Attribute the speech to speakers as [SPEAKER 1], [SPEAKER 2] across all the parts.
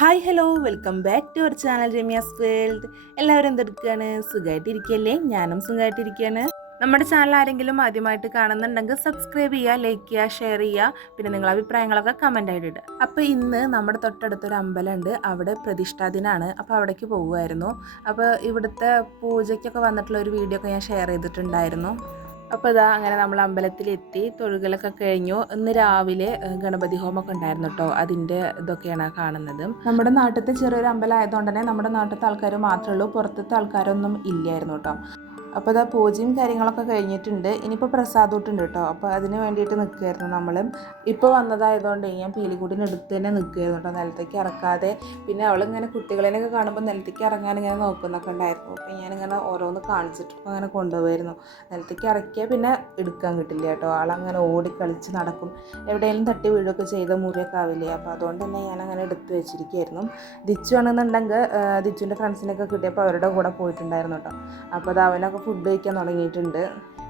[SPEAKER 1] Hi hello welcome back to our channel Ramya's world എല്ലാവരും എന്തെടുക്കുകയാണ് സുഖമായിട്ടിരിക്കുകയല്ലേ ഞാനും സുഖമായിട്ടിരിക്കുകയാണ് നമ്മുടെ ചാനൽ ആരെങ്കിലും ആദ്യമായിട്ട് കാണുന്നുണ്ടെങ്കിൽ സബ്സ്ക്രൈബ് ചെയ്യുക ലൈക്ക് ചെയ്യുക ഷെയർ ചെയ്യുക. പിന്നെ നിങ്ങളുടെ അഭിപ്രായങ്ങളൊക്കെ കമന്റ് ആയിട്ട് ഇടുക. അപ്പോൾ ഇന്ന് നമ്മുടെ തൊട്ടടുത്തൊരു അമ്പലമുണ്ട്. അവിടെ പ്രതിഷ്ഠാ ദിനാണ്. അപ്പോൾ അവിടേക്ക് പോകുമായിരുന്നു അപ്പോൾ ഇവിടുത്തെ പൂജയ്ക്കൊക്കെ വന്നിട്ടുള്ള ഒരു വീഡിയോ ഒക്കെ ഞാൻ ഷെയർ ചെയ്തിട്ടുണ്ടായിരുന്നു. അപ്പോൾ ഇതാ അങ്ങനെ നമ്മൾ അമ്പലത്തിലെത്തി തൊഴുകലൊക്കെ കഴിഞ്ഞു. ഇന്ന് രാവിലെ ഗണപതി ഹോമൊക്കെ ഉണ്ടായിരുന്നു കേട്ടോ അതിന്റെ ഇതൊക്കെയാണ് കാണുന്നത്. നമ്മുടെ നാട്ടിലത്തെ ചെറിയൊരു അമ്പലം ആയതുകൊണ്ട് തന്നെ നമ്മുടെ നാട്ടിലത്തെ ആൾക്കാർ മാത്രമേ ഉള്ളൂ. പുറത്തത്തെ ആൾക്കാരൊന്നും ഇല്ലായിരുന്നു കേട്ടോ അപ്പോൾ അതാ പൂജയും കാര്യങ്ങളൊക്കെ കഴിഞ്ഞിട്ടുണ്ട്. ഇനിയിപ്പോൾ പ്രസാദോട്ടുണ്ട് കേട്ടോ. അപ്പോൾ അതിന് വേണ്ടിയിട്ട് നിൽക്കുകയായിരുന്നു നമ്മൾ ഇപ്പോൾ വന്നതായതുകൊണ്ട് ഞാൻ പീലിക്കുട്ടിന് എടുത്ത് തന്നെ നിൽക്കുമായിരുന്നു കേട്ടോ. നിലത്തേക്ക് ഇറക്കാതെ. പിന്നെ അവളിങ്ങനെ കുട്ടികളെയൊക്കെ കാണുമ്പോൾ നിലത്തേക്ക് ഇറങ്ങാൻ ഇങ്ങനെ നോക്കുന്നൊക്കെ ഉണ്ടായിരുന്നു. അപ്പോൾ ഞാനിങ്ങനെ ഓരോന്ന് കാണിച്ചിട്ട് അങ്ങനെ കൊണ്ടുപോയിരുന്നു. നിലത്തേക്ക് ഇറക്കിയാൽ പിന്നെ എടുക്കാൻ കിട്ടില്ല കേട്ടോ. ആളങ്ങനെ ഓടി കളിച്ച് നടക്കും. എവിടെയെങ്കിലും തട്ടി വീഴുകയൊക്കെ ചെയ്ത മുറിയൊക്കെ ആവില്ലേ? അപ്പോൾ അതുകൊണ്ട് തന്നെ ഞാൻ അങ്ങനെ എടുത്ത് വെച്ചിരിക്കുകയായിരുന്നു. ദിച്ചു ആണെന്നുണ്ടെങ്കിൽ ദിച്ചുവിന്റെ ഫ്രണ്ട്സിനൊക്കെ കിട്ടിയപ്പോൾ അവരുടെ കൂടെ പോയിട്ടുണ്ടായിരുന്നു കേട്ടോ. അപ്പോൾ അത് അവനൊക്കെ ഫുഡ് കഴിക്കാൻ തുടങ്ങിയിട്ടുണ്ട്.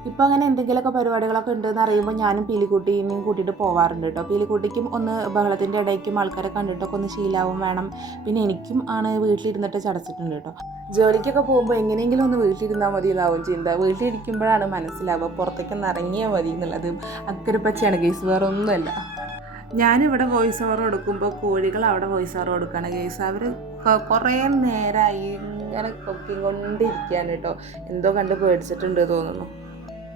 [SPEAKER 1] ഇപ്പോൾ അങ്ങനെ എന്തെങ്കിലുമൊക്കെ പരിപാടികളൊക്കെ ഉണ്ടെന്ന് അറിയുമ്പോൾ ഞാനും പീലിക്കുട്ടീനെയും കൂട്ടിയിട്ട് പോവാറുണ്ട് കേട്ടോ. പീലിക്കുട്ടിക്കും ഒന്ന് ബഹളത്തിന്റെ ഇടയ്ക്കും ആൾക്കാരെ കണ്ടിട്ടൊക്കെ ഒന്ന് ശീലാവും വേണം. പിന്നെ എനിക്കും ആണ് വീട്ടിലിരുന്നിട്ട് ചടച്ചിട്ടുണ്ട് കേട്ടോ. ജോലിക്കൊക്കെ പോകുമ്പോൾ എങ്ങനെയെങ്കിലും ഒന്ന് വീട്ടിലിരുന്നാൽ മതി എന്നാവും ചിന്ത. വീട്ടിലിരിക്കുമ്പോഴാണ് മനസ്സിലാവുക. പുറത്തേക്കൊന്ന് ഇറങ്ങിയാൽ മതി എന്നുള്ളത്. അക്കരെ പച്ചയാണ് കേസ് വേറെ ഒന്നുമല്ല ഞാനിവിടെ വോയിസ് ഓവർ കൊടുക്കുമ്പോൾ കോഴികൾ അവിടെ വോയിസ് ഓവർ കൊടുക്കുകയാണ് കേസ് അവർ കുറേ നേരമായി ഇങ്ങനെ കൊക്കി കൊണ്ടിരിക്കുകയാണ് കേട്ടോ. എന്തോ കണ്ട് പേടിച്ചിട്ടുണ്ട് തോന്നുന്നു.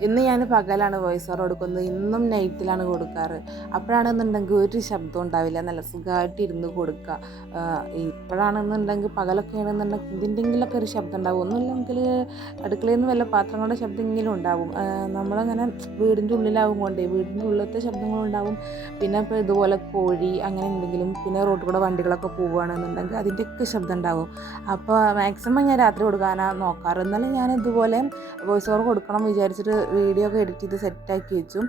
[SPEAKER 1] ഇന്ന് ഞാൻ പകലാണ് വോയിസ് ഓവർ കൊടുക്കുന്നത്. ഇന്നും നൈറ്റിലാണ് കൊടുക്കാറ്. അപ്പോഴാണെന്നുണ്ടെങ്കിൽ ഒരു ശബ്ദം ഉണ്ടാവില്ല. നല്ല സുഖമായിട്ട് ഇരുന്ന് കൊടുക്കുക ഇപ്പോഴാണെന്നുണ്ടെങ്കിൽ പകലൊക്കെ ആണെന്നുണ്ടെങ്കിൽ ഇതിന്റെങ്കിലൊക്കെ ഒരു ശബ്ദം ഉണ്ടാവും. ഒന്നുമില്ലെങ്കിൽ അടുക്കളയിൽ നിന്ന് വല്ല പാത്രങ്ങളുടെ ശബ്ദമെങ്കിലും ഉണ്ടാവും. നമ്മളങ്ങനെ വീടിന്റെ ഉള്ളിലാവും കൊണ്ടേ. വീടിന്റെ ഉള്ളിലത്തെ ശബ്ദങ്ങളുണ്ടാവും പിന്നെ ഇപ്പോൾ ഇതുപോലെ കോഴി അങ്ങനെ എന്തെങ്കിലും പിന്നെ റോഡിൽ കൂടെ വണ്ടികളൊക്കെ പോവുകയാണെന്നുണ്ടെങ്കിൽ അതിന്റെയൊക്കെ ശബ്ദം ഉണ്ടാവും. അപ്പോൾ മാക്സിമം ഞാൻ രാത്രി കൊടുക്കാനാണ് നോക്കാറ്. എന്നാലും ഞാൻ ഇതുപോലെ വോയിസ് ഓവർ കൊടുക്കണം വിചാരിച്ചിട്ട് വീഡിയോ ഒക്കെ എഡിറ്റ് ചെയ്ത് സെറ്റാക്കി വെച്ചു.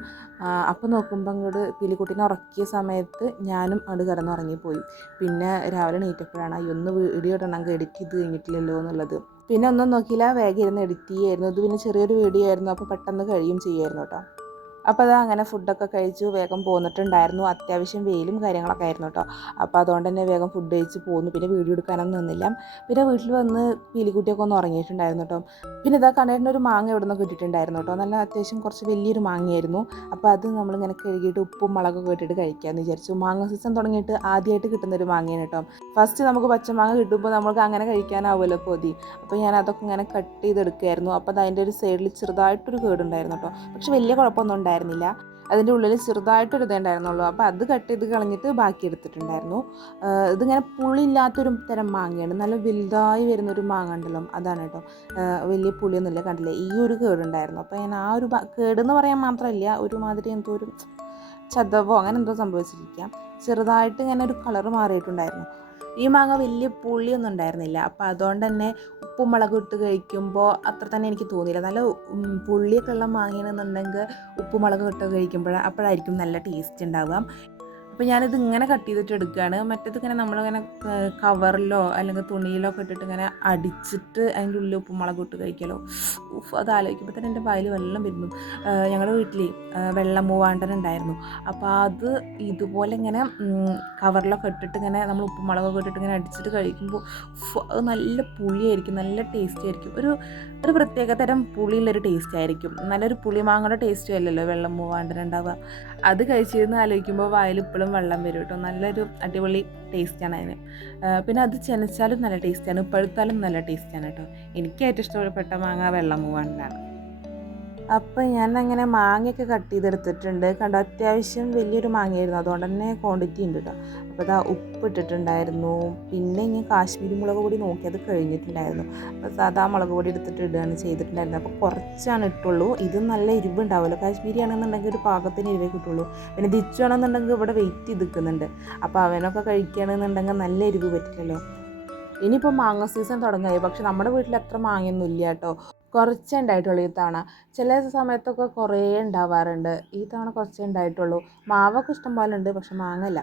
[SPEAKER 1] അപ്പോൾ നോക്കുമ്പോൾ അങ്ങോട്ട് പിലിക്കുട്ടീനെ ഉറക്കിയ സമയത്ത് ഞാനും അത് കിടന്നുറങ്ങിപ്പോയി. പിന്നെ രാവിലെ നീറ്റപ്പോഴാണ് അയ്യോ ഒന്ന് വീഡിയോ ഇടണമെങ്കിൽ എഡിറ്റ് ചെയ്ത് കഴിഞ്ഞിട്ടില്ലല്ലോ എന്നുള്ളത്. പിന്നെ ഒന്നും നോക്കിയില്ല വേഗം ഇരുന്ന് എഡിറ്റ് ചെയ്യായിരുന്നു. ഇത് പിന്നെ ചെറിയൊരു വീഡിയോ ആയിരുന്നു അപ്പോൾ പെട്ടെന്ന് കഴിയും ചെയ്യുമായിരുന്നു കേട്ടോ. അപ്പോൾ അത് അങ്ങനെ ഫുഡൊക്കെ കഴിച്ചു വേഗം പോന്നിട്ടുണ്ടായിരുന്നു. അത്യാവശ്യം വെയിലും കാര്യങ്ങളൊക്കെ ആയിരുന്നു കേട്ടോ. അപ്പോൾ അതുകൊണ്ട് തന്നെ വേഗം ഫുഡ് കഴിച്ച് പോന്നു. പിന്നെ വീഡിയോ എടുക്കാനൊന്നും നിന്നില്ല. പിന്നെ വീട്ടിൽ വന്ന് പീലിക്കുട്ടിയൊക്കെ ഒന്ന് ഉറങ്ങിയിട്ടുണ്ടായിരുന്നു കേട്ടോ. പിന്നെ ഇതാ കണ്ണേട്ടിന് ഒരു മാങ്ങ ഇവിടെ നിന്ന് കിട്ടിയിട്ടുണ്ടായിരുന്നു കേട്ടോ. നല്ല അത്യാവശ്യം കുറച്ച് വലിയൊരു മാങ്ങയായിരുന്നു. അപ്പോൾ അത് നമ്മളിങ്ങനെ കഴുകിയിട്ട് ഉപ്പും മുളകൊക്കെ ഇട്ടിട്ട് കഴിക്കാമെന്ന് വിചാരിച്ചു. മാങ്ങ സീസൺ തുടങ്ങിയിട്ട് ആദ്യമായിട്ട് കിട്ടുന്ന ഒരു മാങ്ങയാണ് കേട്ടോ. ഫസ്റ്റ് നമുക്ക് പച്ചമാങ്ങ കിട്ടുമ്പോൾ നമുക്ക് അങ്ങനെ കഴിക്കാനാവുമല്ലോ കൊതി. അപ്പോൾ ഞാൻ അതൊക്കെ ഇങ്ങനെ കട്ട് ചെയ്തെടുക്കുമായിരുന്നു അപ്പോൾ അത് അതിന്റെ ഒരു സൈഡിൽ ചെറുതായിട്ടൊരു കേടുണ്ടായിരുന്നു കേട്ടോ. പക്ഷെ വലിയ കുഴപ്പമൊന്നും ഉണ്ടായിരുന്നില്ല. അതിന്റെ ഉള്ളിൽ ചെറുതായിട്ടൊരു ഇതുണ്ടായിരുന്നുള്ളൂ അപ്പോൾ അത് കട്ട് ചെയ്ത് കളഞ്ഞിട്ട് ബാക്കി എടുത്തിട്ടുണ്ടായിരുന്നു. ഇതിങ്ങനെ പുളിയില്ലാത്തൊരു തരം മാങ്ങയാണ്. നല്ല വലുതായി വരുന്നൊരു മാങ്ങ ഉണ്ടല്ലോ അതാണ് കേട്ടോ. വലിയ പുളിയൊന്നുമില്ല കണ്ടില്ലേ? ഈ ഒരു കേടുണ്ടായിരുന്നു. അപ്പോൾ ഞാൻ ആ ഒരു കേടെന്ന് പറയാൻ മാത്രമല്ല ഒരുമാതിരി എന്തോ ഒരു ചതവോ അങ്ങനെ എന്തോ സംഭവിച്ചിരിക്കാം. ചെറുതായിട്ട് ഇങ്ങനെ ഒരു കളർ മാറിയിട്ടുണ്ടായിരുന്നു. ഈ മാങ്ങ വലിയ പുളിയൊന്നും ഉണ്ടായിരുന്നില്ല. അപ്പോൾ അതുകൊണ്ട് തന്നെ ഉപ്പും മുളകും ഇട്ട് കഴിക്കുമ്പോൾ അത്ര തന്നെ എനിക്ക് തോന്നിയില്ല. നല്ല പുള്ളിയൊക്കെ ഉള്ള മാങ്ങയാണെന്നുണ്ടെങ്കിൽ ഉപ്പും മുളകും ഇട്ട് കഴിക്കുമ്പോൾ അപ്പോഴായിരിക്കും നല്ല ടേസ്റ്റ് ഉണ്ടാവുക. അപ്പോൾ ഞാനിത് ഇങ്ങനെ കട്ട് ചെയ്തിട്ട് എടുക്കുകയാണ് മറ്റേത് ഇങ്ങനെ നമ്മളിങ്ങനെ കവറിലോ അല്ലെങ്കിൽ തുണിയിലോ ഒക്കെ ഇട്ടിട്ട് ഇങ്ങനെ അടിച്ചിട്ട് അതിന്റെ ഉള്ളിൽ ഉപ്പുമുളക് മുളകും ഇട്ട് കഴിക്കലോ. ഉഫ് അത് ആലോചിക്കുമ്പോൾ തന്നെ എന്റെ വായിൽ വെള്ളം വരുന്നു. ഞങ്ങളുടെ വീട്ടിൽ വെള്ളം മൂവാണ്ടൻ ഉണ്ടായിരുന്നു. അപ്പോൾ അത് ഇതുപോലെ ഇങ്ങനെ കവറിലൊക്കെ ഇട്ടിട്ട് ഇങ്ങനെ നമ്മൾ ഉപ്പുമുളകൊക്കെ ഇട്ടിട്ട് ഇങ്ങനെ അടിച്ചിട്ട് കഴിക്കുമ്പോൾ അത് നല്ല പുളിയായിരിക്കും നല്ല ടേസ്റ്റ് ആയിരിക്കും. ഒരു ഒരു പ്രത്യേക തരം പുളിയുള്ളൊരു ടേസ്റ്റ് ആയിരിക്കും. നല്ലൊരു പുളിമാങ്ങയുടെ ടേസ്റ്റും അല്ലല്ലോ വെള്ളം മൂവാണ്ടൻ ഉണ്ടാവുക. അത് കഴിച്ചിരുന്ന് ആലോചിക്കുമ്പോൾ വായിൽ ഇപ്പോഴും വെള്ളം വരും കേട്ടോ. നല്ലൊരു അടിപൊളി ടേസ്റ്റാണ് അതിന്. പിന്നെ അത് ചെനച്ചാലും നല്ല ടേസ്റ്റാണ് പഴുത്താലും നല്ല ടേസ്റ്റാണ് കേട്ടോ. എനിക്ക് ഏറ്റവും ഇഷ്ടപ്പെട്ട മാങ്ങ വെള്ളം അപ്പോൾ ഞാൻ അങ്ങനെ മാങ്ങയൊക്കെ കട്ട് ചെയ്തെടുത്തിട്ടുണ്ട്. കണ്ടോ അത്യാവശ്യം വലിയൊരു മാങ്ങയായിരുന്നു. അതുകൊണ്ട് തന്നെ ക്വാണ്ടിറ്റി ഉണ്ട് കേട്ടോ അപ്പോൾ അതാ ഉപ്പ് ഇട്ടിട്ടുണ്ടായിരുന്നു. പിന്നെ ഞാൻ കാശ്മീരി മുളക് പൊടി നോക്കി അത് കഴിഞ്ഞിട്ടുണ്ടായിരുന്നു. അപ്പോൾ സാധാ മുളക് പൊടി എടുത്തിട്ട് ഇടുകയാണ് ചെയ്തിട്ടുണ്ടായിരുന്നത്. അപ്പോൾ കുറച്ചാണ് ഇട്ടുള്ളൂ. ഇത് നല്ല എരിവ് ഉണ്ടാവുമല്ലോ. കാശ്മീരി ആണെന്നുണ്ടെങ്കിൽ ഒരു പാകത്തിന് എരിവേ കിട്ടുള്ളൂ. പിന്നെ ദിച്ചു ആണെന്നുണ്ടെങ്കിൽ ഇവിടെ വെയിറ്റ് ചെയ്ത് നിൽക്കുന്നുണ്ട് അപ്പോൾ അവനൊക്കെ കഴിക്കുകയാണെന്നുണ്ടെങ്കിൽ നല്ല എരിവ് പറ്റില്ലല്ലോ. ഇനിയിപ്പോൾ മാങ്ങ സീസൺ തുടങ്ങിയായി പക്ഷേ നമ്മുടെ വീട്ടിൽ അത്ര മാങ്ങയൊന്നും ഇല്ല കേട്ടോ. കുറച്ചേ ഉണ്ടായിട്ടുള്ളൂ ഈ തവണ. ചില സമയത്തൊക്കെ കുറേ ഉണ്ടാവാറുണ്ട്. ഈ തവണ കുറച്ചേ ഉണ്ടായിട്ടുള്ളൂ. മാവൊക്കെ ഇഷ്ടം പോലെ ഉണ്ട് പക്ഷെ മാങ്ങല്ല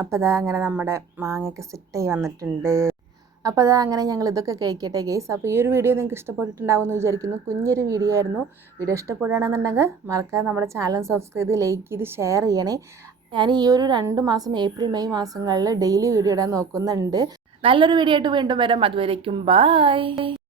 [SPEAKER 1] അപ്പോൾ ഇതാ അങ്ങനെ നമ്മുടെ മാങ്ങയൊക്കെ സെറ്റായി വന്നിട്ടുണ്ട്. അപ്പോൾ അതാ അങ്ങനെ ഞങ്ങൾ ഇതൊക്കെ കഴിക്കട്ടെ ഗെയ്സ് അപ്പോൾ ഈ ഒരു വീഡിയോ നിങ്ങൾക്ക് ഇഷ്ടപ്പെട്ടിട്ടുണ്ടാവുമെന്ന് വിചാരിക്കുന്നു. കുഞ്ഞൊരു വീഡിയോ ആയിരുന്നു. വീഡിയോ ഇഷ്ടപ്പെടുകയാണെന്നുണ്ടെങ്കിൽ മറക്കാതെ നമ്മുടെ ചാനൽ സബ്സ്ക്രൈബ് ചെയ്ത് ലൈക്ക് ചെയ്ത് ഷെയർ ചെയ്യണേ. ഞാൻ ഈ ഒരു രണ്ട് മാസം ഏപ്രിൽ മെയ് മാസങ്ങളിൽ ഡെയിലി വീഡിയോ ഇടാൻ നോക്കുന്നുണ്ട്. നല്ലൊരു വീഡിയോ ആയിട്ട് വീണ്ടും വരാം. അതുവരേക്കും ബായ്